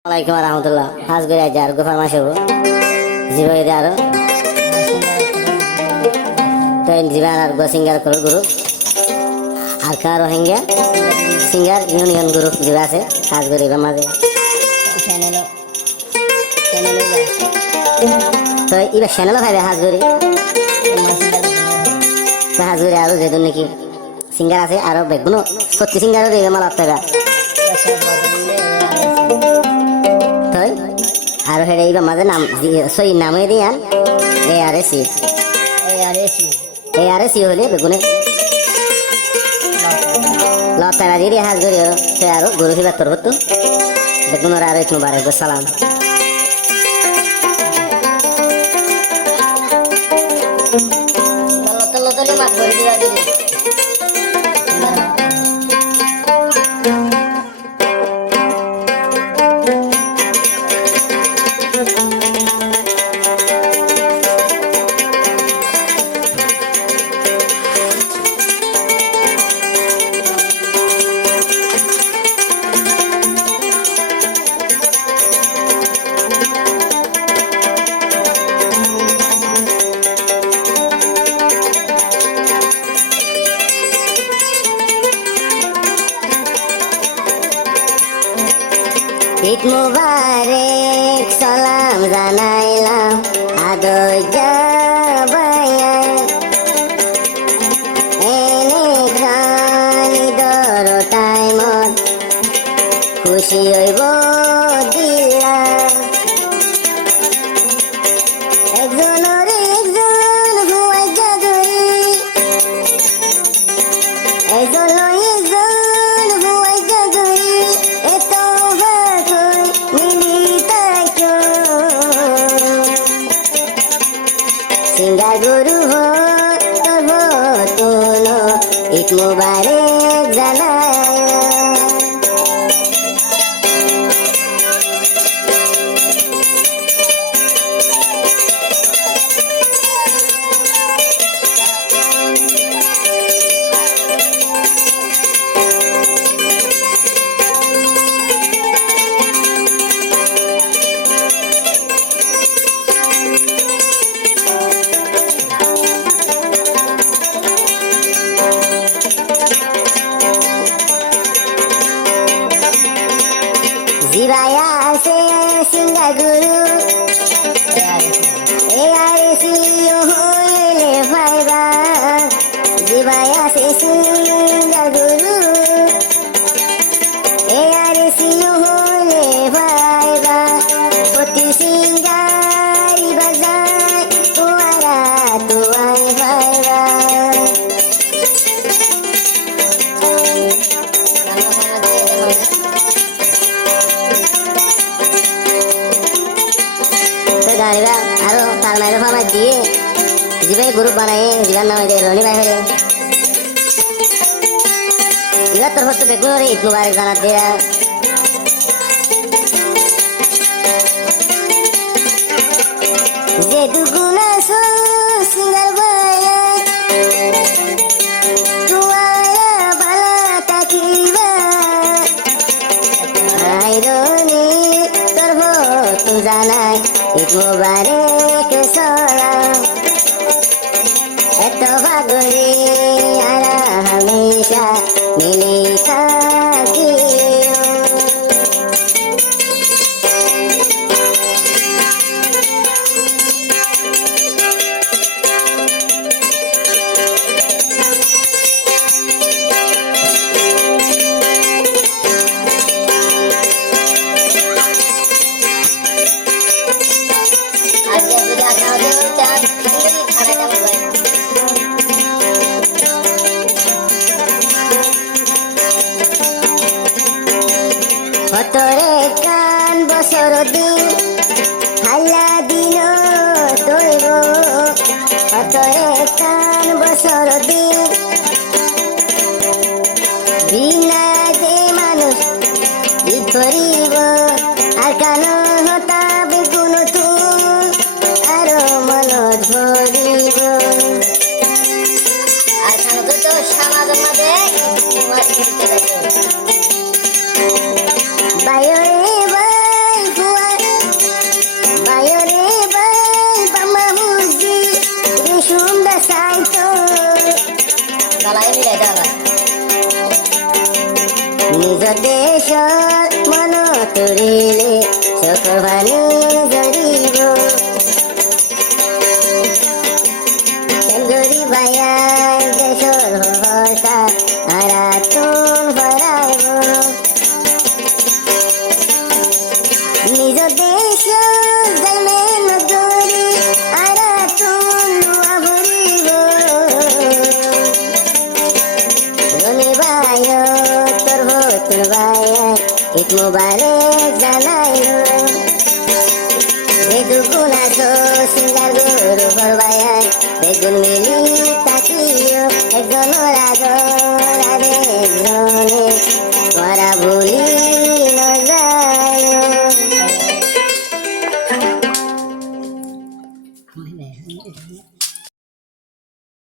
Assalamualaikum warahmatullah. Has gue ajar gue farmasi bu. Jiwa itu aro. Tuh jiwa aro gue singar guru. Alkar rohingya. Singar union guru jiwa se. Has gue riba maze. Tuh iba channel lo খাবে has gue. Tuh has gue aro যেদুন নাকি singer আছে আরো বেগুনো সত্যি সিঙ্গারও রিবা মাল আপতেগা আর হেরে ইবা মাঝে নাম সই নামে দিয়ান এআরএসি হলে বেগুনে লতারা দিয়ে হাজ করি সে আরো গরু হিবার তোর তো বেগুনের আরো এক মুবারক সালাম লতলে মাছ করে দিবা দিদি ঈদ মুবারক সালাম জানাইলাম আদর জাবায়া এনে গানি দর টাইমত খুশি হইব দিলা একজনের একজন হুয়াই জাদুরি একজন সিঙ্গার গরু হো তোর হো তোনো ঈদ মুবারক জানায় জিবায়া আছে সিঙ্গার গুরু এআরএসি হইলে ভাইবা জিবায়া আছে সিঙ্গার গুরু এআরএসি হইলে ভাইবা প্রতি সিঙ্গারি বাজায় তোয়ারা তোয়াই ভাইবা গাড়িরা আরো তার মাইরে ফার্মাই দিয়ে জিবাই গ্রুপ বানাই জিবার নামে দিয়ে রনি ভাই হলে এবার তোর হচ্ছে বেগুন রে ঈদ মুবারক জানাত দেয়া যে দুগুনা সিঙ্গার ভাইয়া তুয়ারা বালা তাকিবা আই রনি তোর হতো জানাই ঈদ মুবারক সালাম এত ভাগরে আরা হামেশা মিলে থাকি তোরে কান বছর দিন হাল্লা দিন দইব তোরে কান বছর দিন বিনা যে মানুষ ঈদ করিব আর কান হতা বেগুন তুন আরো মন ধরিব আর কান তো সমাজ মাঝে বায়রে দেশ জন্মে নগরী আর তুলু আভরিব রনিবায় তোর ভতুর বায় ঈদ মুবারক জানাইলো বেদুগুণ আছো সিঙ্গার গরু ভরবায় বেগুন মিলি তাকিও একজনের আগর আর একজনে করা ভুলি ন যায়